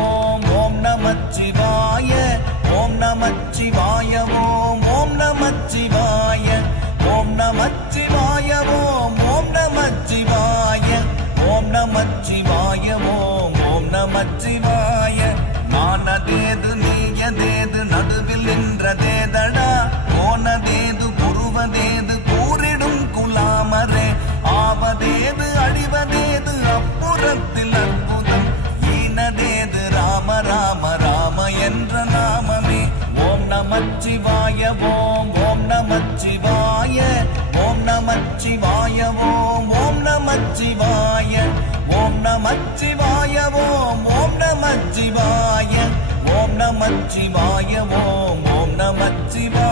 ஓம் ஓம் நமச்சிவாய ஓம் நமச்சிவாய ஓம் ஓம் நமச்சிவாய ஓம் நமச்சிவாய ஓம் ஓம் நமச்சிவாய ஓம் நமச்சிவாய ஓம் ஓம் நமச்சிவாய நானதேது நீயதேது நடுவில் நின்றதேதடா போனதேது புருவதேது கூறிடும் குலாமரே ஆவதேது அழிவதேது அப்புறத்தில் அற்புதம் ஈனதேது ராம ராம ராம என்ற நாமமே ஓம் நமச்சிவாய ஓம் ஓம் நமச்சிவாய ஓம் நமச்சிவாய ஓம் ஓம் நமச்சிவாய ஓம் நமச்சிவாய ஓம் ஓம் நமச்சிவாய ஓம் நமச்சிவாய ஓம் ஓம் நமச்சிவாய